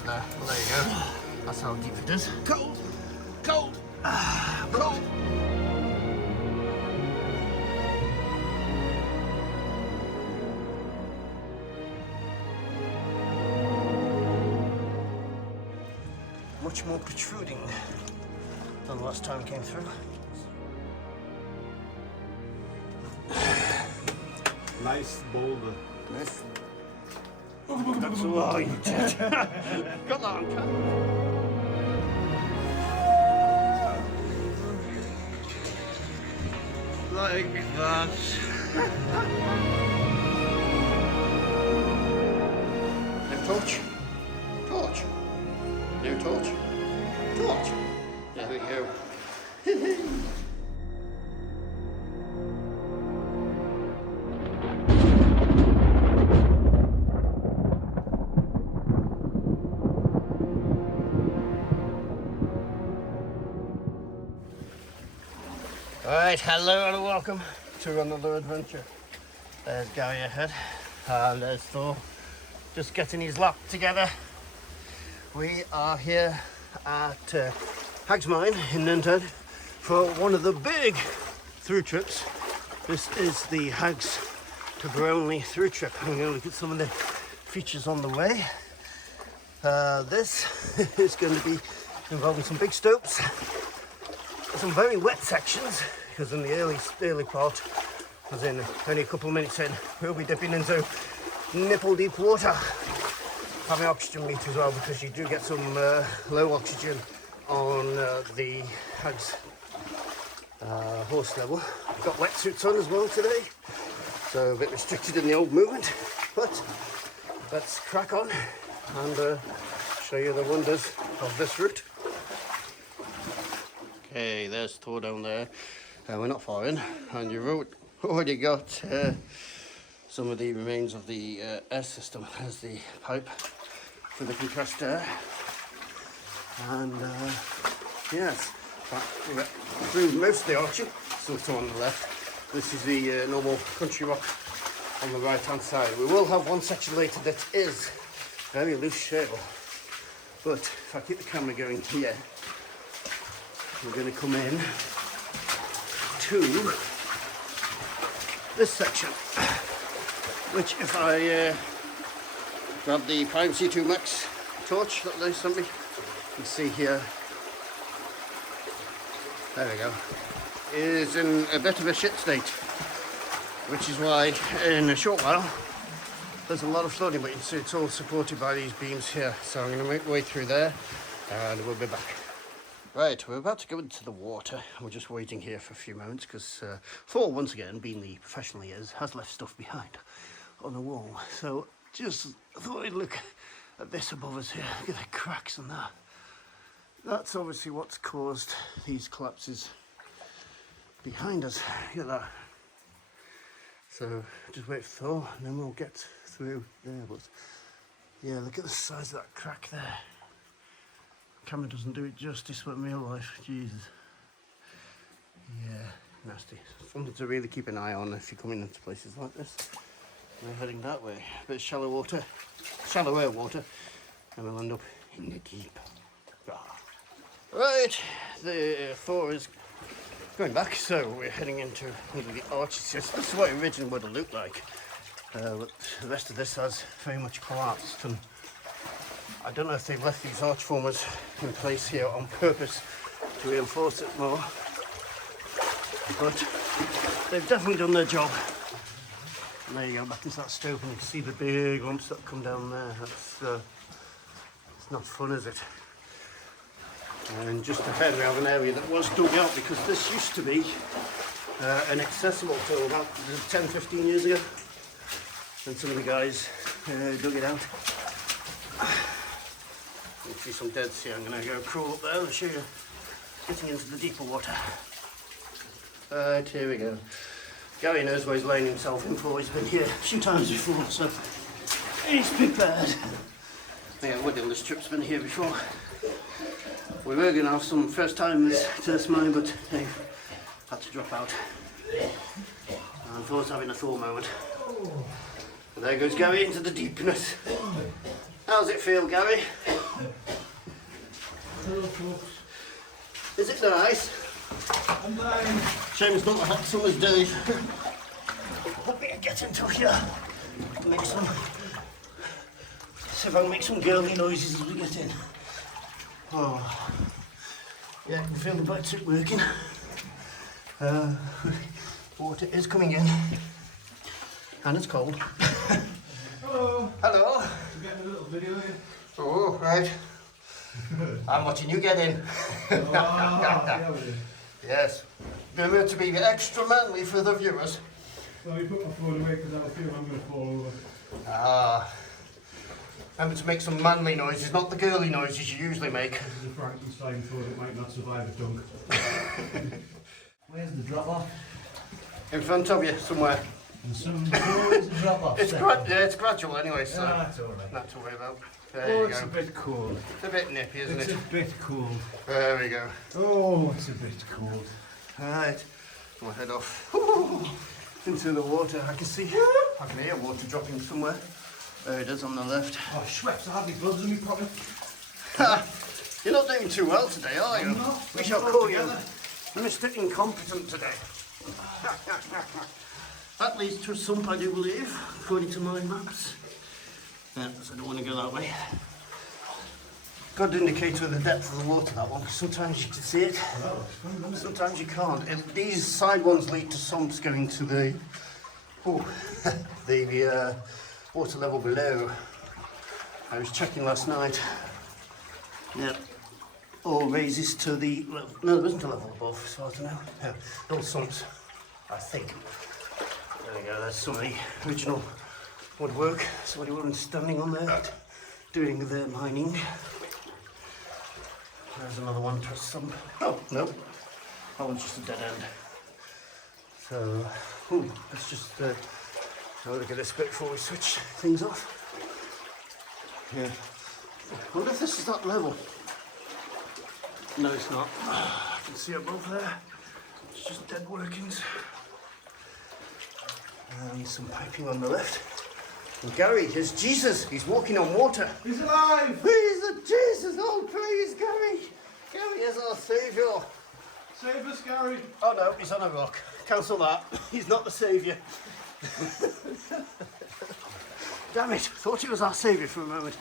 water there. Well, there you go. That's how deep it is. Cold! Cold! Cold! Much more protruding than the last time it came through. Nice boulder. Nice. That's right. Got that on camera. Like that. No torch. Torch. No torch. Torch. There we go. Alright, hello and welcome to another adventure. There's Gary ahead, and there's Thor, just getting his lap together. We are here at Haggs mine in Nenthead for one of the big through trips. This is the Haggs to Brewery through trip. I'm going to look at some of the features on the way. This is going to be involving some big stopes, some very wet sections, because in the early part, as in only a couple of minutes in, we'll be dipping into nipple deep water. Having oxygen meter as well, because you do get some low oxygen on the Haggs horse level. I've got wetsuits on as well today, so a bit restricted in the old movement, but let's crack on and show you the wonders of this route. Okay, there's Thor down there. We're not far in, and you've already got some of the remains of the air system. There's the pipe for the compressed air, and yes, we're through most of the arching, still some on the left. This is the normal country rock on the right hand side. We will have one section later that is very loose shale, but if I keep the camera going here, we're going to come in to this section, which if I grab the Prime C2 Max torch that they sent me, you can see here, there we go, is in a bit of a shit state, which is why in a short while there's a lot of flooding, but you can see it's all supported by these beams here. So I'm going to make my way through there and we'll be back. Right, we're about to go into the water. We're just waiting here for a few moments because Thor, once again, being the professional he is, has left stuff behind on the wall. So just thought I'd look at this above us here. Look at the cracks and that. That's obviously what's caused these collapses behind us. Look at that. So just wait for Thor and then we'll get through there. But yeah, look at the size of that crack there. Camera doesn't do it justice, but in real life, Jesus. Yeah, nasty. Something to really keep an eye on if you're coming into places like this. We're heading that way. A bit of shallower water, and we'll end up in the deep. Right, the Thor is going back, so we're heading into one of the arches. This is what it originally would have looked like, but the rest of this has very much collapsed, and I don't know if they've left these arch formers in place here on purpose to reinforce it more, but they've definitely done their job. And there you go, back into that stope, and you can see the big lumps that come down there. That's it's not fun, is it? And just ahead we have an area that was dug out because this used to be inaccessible till about 10-15 years ago, and some of the guys dug it out. You can see some deads here. I'm going to go crawl up there and show you getting into the deeper water. Right, here we go. Gary knows where he's laying himself in for. He's been here a few times before, so he's prepared. Yeah, everybody on this trip's been here before. We were going to have some first timers to this mine, but they had to drop out. And Thor's having a Thor moment. And there goes Gary into the deepness. How's it feel, Gary? hello folks. Is it nice? I'm dying. Shame it's not a hot summer's day. Let me get into here. Make some. See if I can make some girly noises as we get in. Oh. Yeah, I can feel the battery working. Water is coming in. And it's cold. Hello. Hello. We're getting a little video here. Oh, right. I'm watching you get in. Yeah, we did. Yes. Remember to be extra manly for the viewers. So we put my phone away because I was fearing I'm going to fall over. Ah. Remember to make some manly noises, not the girly noises you usually make. This is a Frankenstein phone that might not survive a dunk. Where's the drop off? In front of you, somewhere. And where's the drop off? It's gradual anyway, so That's alright. not to worry about. Oh, There you it's go. a bit cold. It's a bit nippy, isn't It's it? a bit cold. There we go. Oh, it's a bit cold. Right. I'll head off into the water. I can hear water dropping somewhere. There it is on the left. Oh, Schweppes, I have my gloves in my pocket. You're not doing too well today, are you? I'm not. We shall I'm call not you together. Mr. Incompetent today. That leads to a sump, I do believe, according to my maps. Yeah, so I don't want to go that way. Good indicator of the depth of the water, that one, because sometimes you can see it, sometimes you can't. And these side ones lead to sumps going to the the water level below. I was checking last night. Yeah, all raises to the level. No, there isn't a level above, so I don't know. Yeah, all sumps, I think. There we go, there's some of the original woodwork. Somebody wasn't standing on there doing their mining. There's another one to some. Oh, no. That one's just a dead end. So, let's just have a look at this bit before we switch things off. Yeah. I wonder if this is that level. No, it's not. I can see above there. It's just dead workings. And some piping on the left. And Gary is Jesus. He's walking on water. He's alive! He's the Jesus. Oh, praise Gary. Gary is our saviour. Save us, Gary. Oh no, he's on a rock. Cancel that. He's not the saviour. Damn it. Thought he was our saviour for a moment.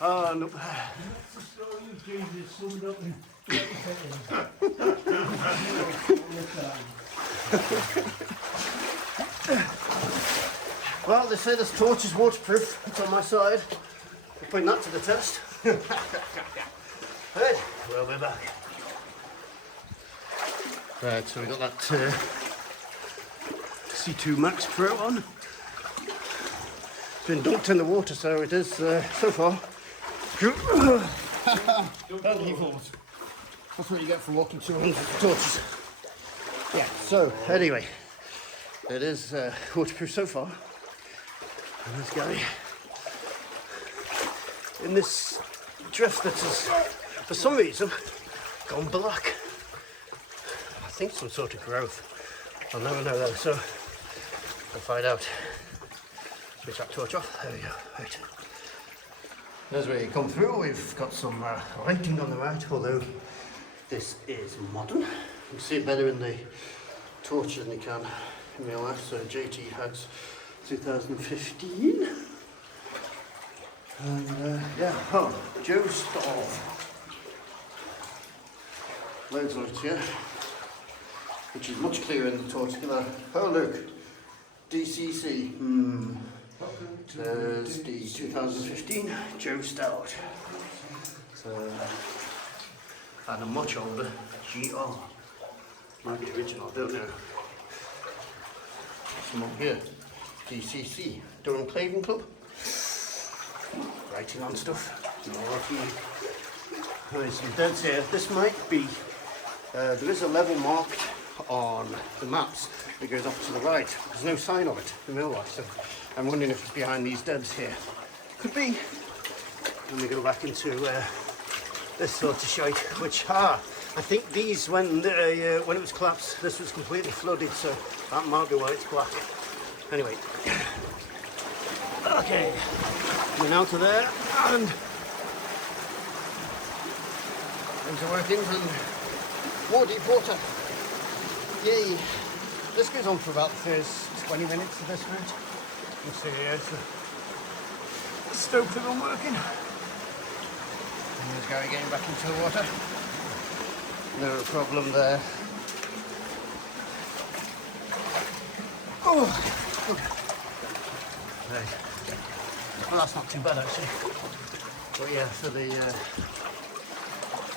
Oh, no. That's the story of Jesus summed up in Well, they say this torch is waterproof. It's on my side. We're putting that to the test. Right, we'll be back. Right, so we got that C2 Max Pro on. It's been dunked in the water, so it is so far. That's what you get for walking 200 torches. Yeah, so anyway, it is waterproof so far. And this guy in this drift that has, for some reason, gone black. I think some sort of growth. I'll never know though, so we'll find out. Switch that torch off. There we go. Right. As we come through, we've got some lighting on the right, although this is modern. You can see it better in the torch than you can in real life. So JT Haggs 2015. And yeah, oh, Joe Stove. Loads of it here, which is much clearer in the torch. Oh look, DCC. There's the 2015 Joe Stout. So, and a much older GR. Might be original, I don't know. Some up here. DCC, Durham Claving Club. Writing on stuff. There's some deads here. This might be, there is a level marked on the maps that goes off to the right. There's no sign of it in real life, so I'm wondering if it's behind these deads here. Could be. Let me go back into this sort of shite, which I think these, when it was collapsed, this was completely flooded, so that might be why it's black. Anyway, okay, coming out of there, and These are workings and more deep water. Yay! This goes on for about the first 20 minutes of this route. You can see here it's the stope that I'm working. And there's Gary getting back into the water. No problem there. Oh, good. Right. Well, that's not too bad actually. But yeah, for the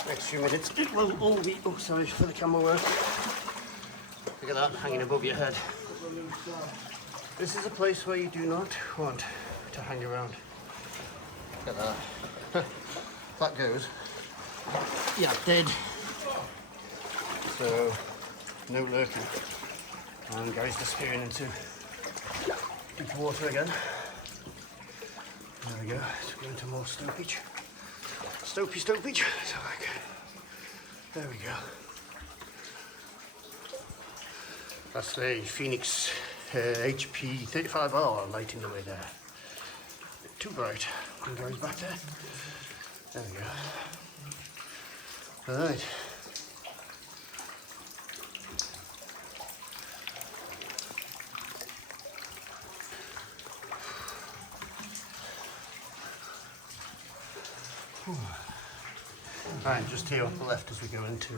next few minutes, it will all be. Oh, sorry for the camera work. Look at that hanging above your head. This is a place where you do not want to hang around. Look at that. That goes. Yeah, dead. So, no lurking. And Gary's disappearing into deep water again. There we go. Let's go into more stopage. Stopage. So like, there we go. That's the Phoenix HP 35R lighting the way there. Too bright. And Gary's back there. There we go. All right. Right, just here on the left as we go into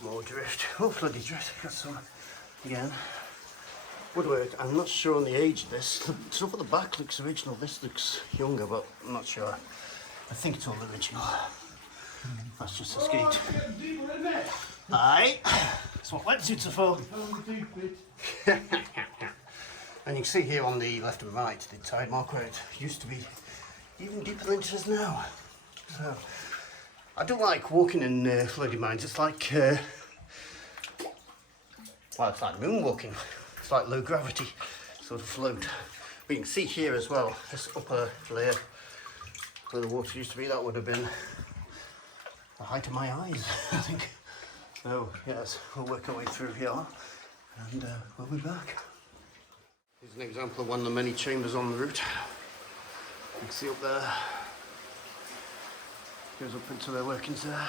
more drift. Oh, bloody drift, got some again. Woodwork, I'm not sure on the age of this. The stuff at the back looks original, this looks younger, but I'm not sure. I think it's all original. That's just a skate. Aye, that's what wetsuits are for. And you can see here on the left and right, the tide mark where it used to be even deeper than it is now. So, I don't like walking in flooded mines. It's like, well, it's like moonwalking. It's like low gravity sort of float. But you can see here as well, this upper layer where the water used to be, that would have been the height of my eyes, I think. So, yes, we'll work our way through here and we'll be back. Here's an example of one of the many chambers on the route. You can see up there. Goes up into their workings there.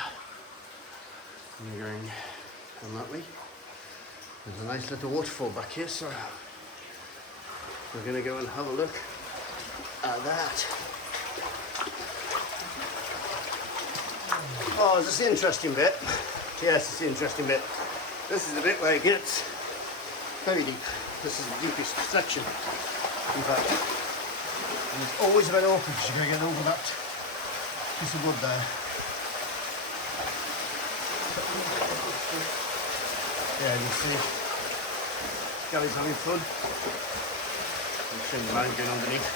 And we're going down that way. There's a nice little waterfall back here, so we're going to go and have a look at that. Oh, is this the interesting bit? Yes, it's the interesting bit. This is the bit where it gets very deep. This is the deepest section, in fact. And it's always a bit awkward because you're going to get over that piece of wood there. Yeah, you see, Gary's having fun. I'm seeing the man going underneath.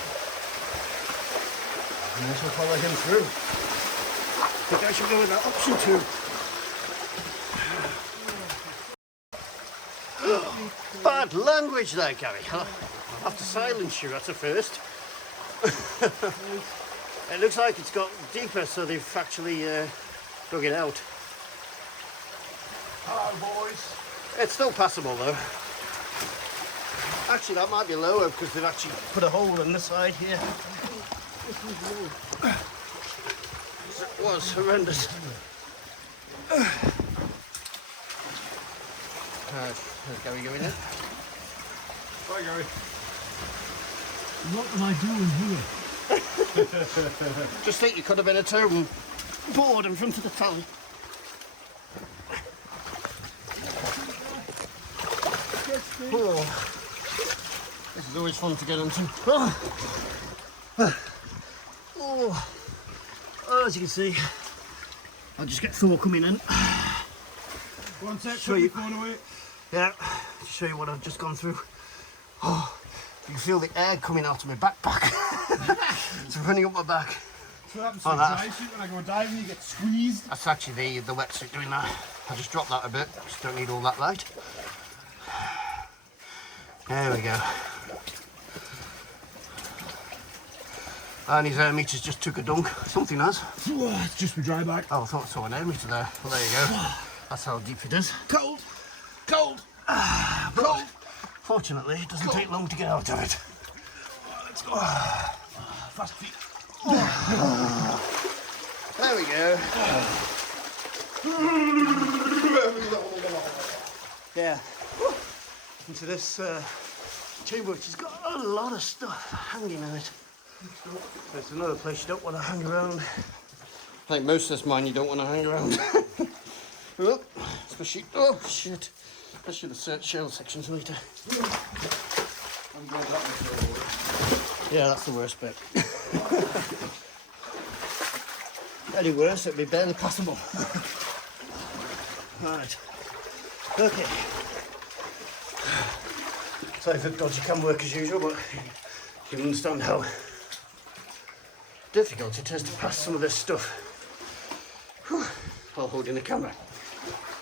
And this will follow him through. I think I should go with that option too. Bad language there, Gary. I'll have to silence you, that's a first. It looks like it's got deeper, so they've actually dug it out. Hello, boys. It's still passable though. Actually, that might be lower because they've actually put a hole in the side here. It was horrendous. Right, there's Gary going in. Bye, Gary. What am I doing here? Just think you could have been a terrible board in front of the tunnel. Oh, this is always fun to get into. Oh, as you can see, I'll just get Thor coming in. One sec, Show put you. your phone away. Yeah, to show you what I've just gone through. Oh, you can feel the air coming out of my backpack. It's running up my back. So that happens to Oh, the that. dry suit when I go diving, you get squeezed. That's actually the wetsuit doing that. I just dropped that a bit, just don't need all that light. There we go. And his air meter's just took a dunk. Something has. It's just my dry back. Oh, I thought I saw an air meter there. Well, there you go. That's how deep it is. Cold. Cold. But fortunately, it doesn't take long to get out of it. Let's go. Fast feet. There we go. Yeah. Into this chamber, which has got a lot of stuff hanging in it. There's another place you don't want to hang around. Like most of this mine, you don't want to hang around. Oh, especially, oh shit. I should have searched shell sections later. Yeah, that's the worst bit. Any worse, it'd be barely passable. Right. Okay. Sorry for dodgy cam work as usual, but you understand how difficult it is to pass some of this stuff while holding the camera.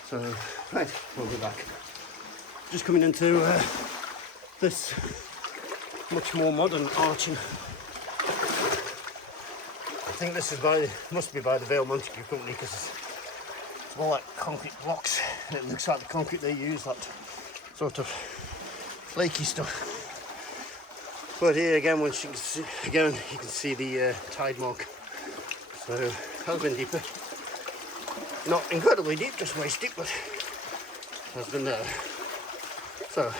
So, right, we'll be back. Just coming into this much more modern arching. I think this is must be by the Vale Montague company, because it's more like concrete blocks. It looks like the concrete they use, that sort of flaky stuff. But here again, once you can see, you can see the tide mark. So it has been deeper. Not incredibly deep, just waist deep, but has been there. So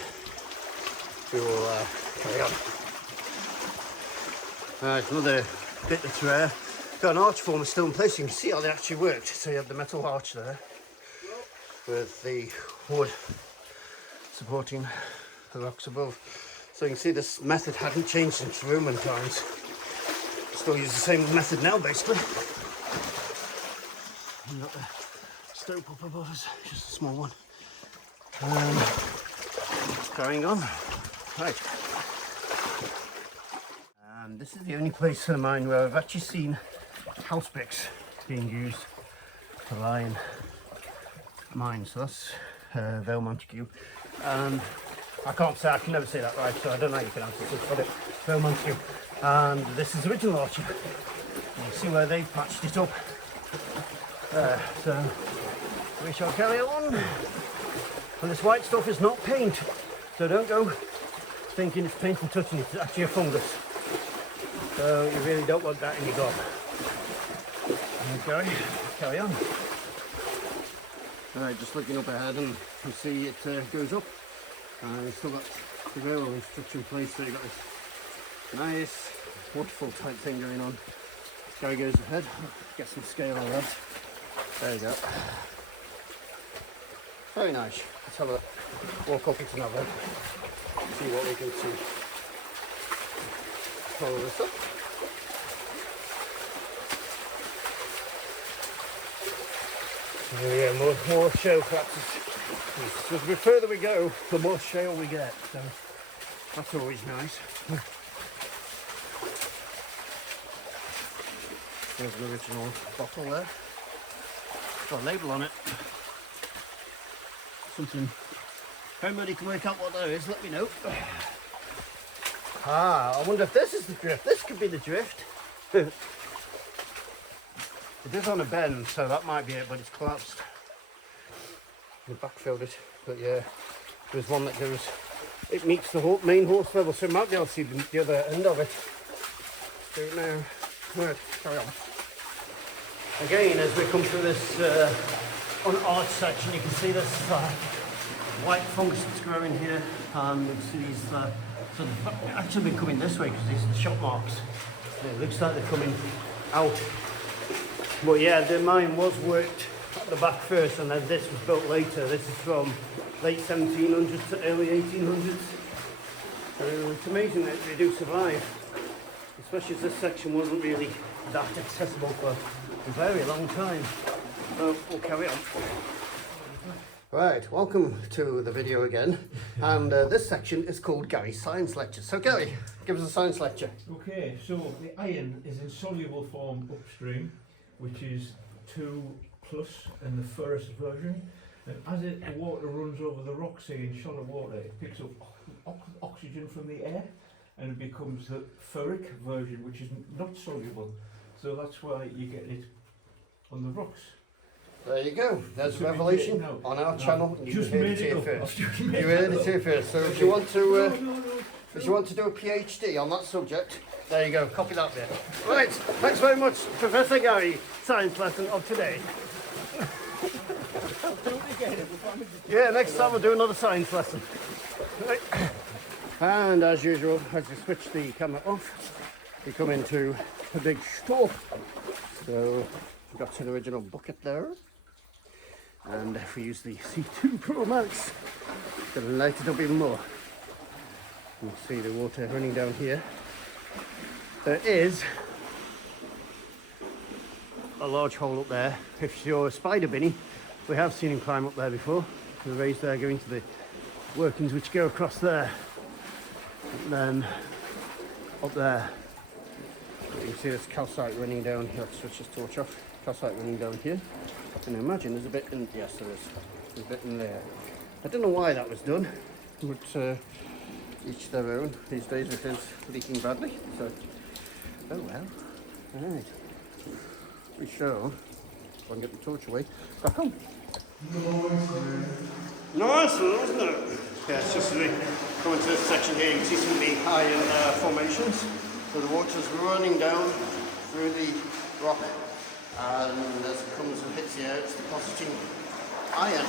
we will carry on. Right, another bit that's rare. Got an arch former still in place. You can see how they actually worked. So you have the metal arch there with the wood supporting the rocks above. So you can see this method hadn't changed since Roman times. Still use the same method now, basically. And got the stope up above us, just a small one. Carrying on. Right. And this is the only place in the mine where I've actually seen house bricks being used to line mines. So that's Vale Montague. And I can never say that right, so I don't know how you can answer this, but Vale Montague. And this is the original arching. You can see where they've patched it up. So we shall carry on. And this white stuff is not paint, so don't go thinking it's paint and touching it. It's actually a fungus. So you really don't want that in your gob. Okay, carry on. Alright, just looking up ahead and you see it goes up. And it's still got the railway structure in place, so you've got this nice waterfall type thing going on. This guy goes ahead, get some scale on that. There you go. Very nice. Let's have a walk up into another, see what we can see. Follow this up. So yeah, more shale collapses. So the further we go, the more shale we get. So that's always nice. There's an original bottle there. Got a label on it. Something. If anybody can work out what that is, let me know. Ah, I wonder if this is the drift. This could be the drift. It is on a bend, so that might be it, but it's collapsed. We backfilled it, but yeah, there's one that goes, it meets the main horse level, so you might be able to see the other end of it. Do it now. Right, carry on. Again, as we come through this arch section, you can see this white fungus that's growing here, and you can see these sort of actually been coming this way because these are the shot marks. It looks like they're coming out. But yeah, the mine was worked at the back first, and then this was built later. This is from late 1700s to early 1800s. So it's amazing that they do survive, especially as this section wasn't really that accessible for a very long time. So we'll carry on. Right, welcome to the video again, and this section is called Gary's Science Lecture. So Gary, give us a science lecture. Okay, so the iron is in soluble form upstream, which is 2+ in the ferrous version, and as the water runs over the rock, say in shallow water, it picks up oxygen from the air and it becomes the ferric version, which is not soluble. So that's why you get it on the rocks. There you go. There's a revelation on our channel. You heard it here first. You heard it here first. So if you want to, if you want to do a PhD on that subject, There you go, copy that bit. Right, thanks very much, Professor Gary. Science lesson of today. Yeah, next time we'll do another science lesson. Right. And as usual, as you switch the camera off, we come into a big store. So we've got an original bucket there. And if we use the C2 Pro Max, it's going to light it up even more. You can see the water running down here. There is a large hole up there. If you're a spider binny, we have seen him climb up there before. The rays there go into the workings which go across there. And then up there, you can see this calcite running down here. Let's switch this torch off. Calcite running down here. And imagine there's a bit in, yes there is, there's a bit in there. I don't know why that was done, but each their own. These days it is leaking badly, so, oh well. Alright, we show, if I can get the torch away, back on. Nice one, wasn't it? Yeah, it's just as we come into this section here, you can see some of the iron formations. So the water's running down through the rock, and as it comes and hits here, it's depositing iron,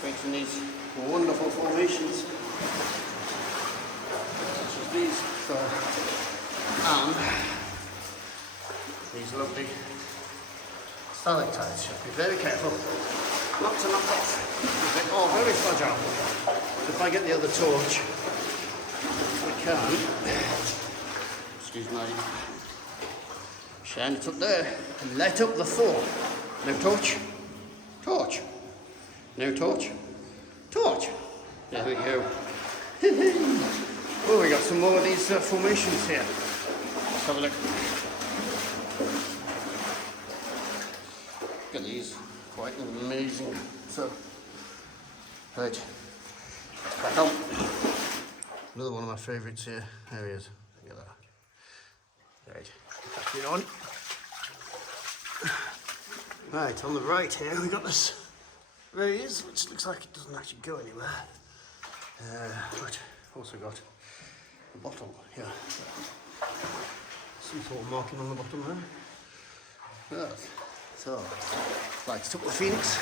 creating these wonderful formations, such as these. So, and these lovely stalactites. You have to be very careful not to knock off. They are very fragile. If I get the other torch, I can, excuse my, shine it up there and light up the Thor. No torch, torch, no torch, torch. There we go. Oh, we got some more of these formations here. Let's have a look. Look at these, quite amazing. So, right, back on. Another one of my favourites here. There he is. Look at that. Right, back it on. Right, on the right here we got this raise, which looks like it doesn't actually go anywhere. But also got a bottle here. Some sort of marking on the bottom there. Yes. So, lights up the Phoenix.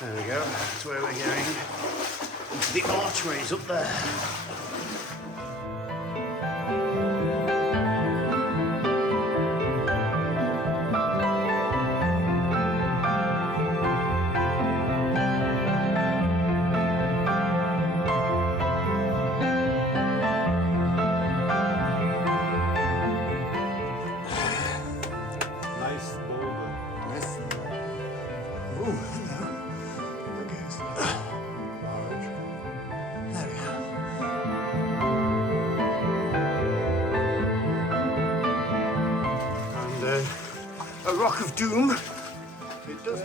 There we go, that's where we're going. Into the archways up there. A rock of doom. It does.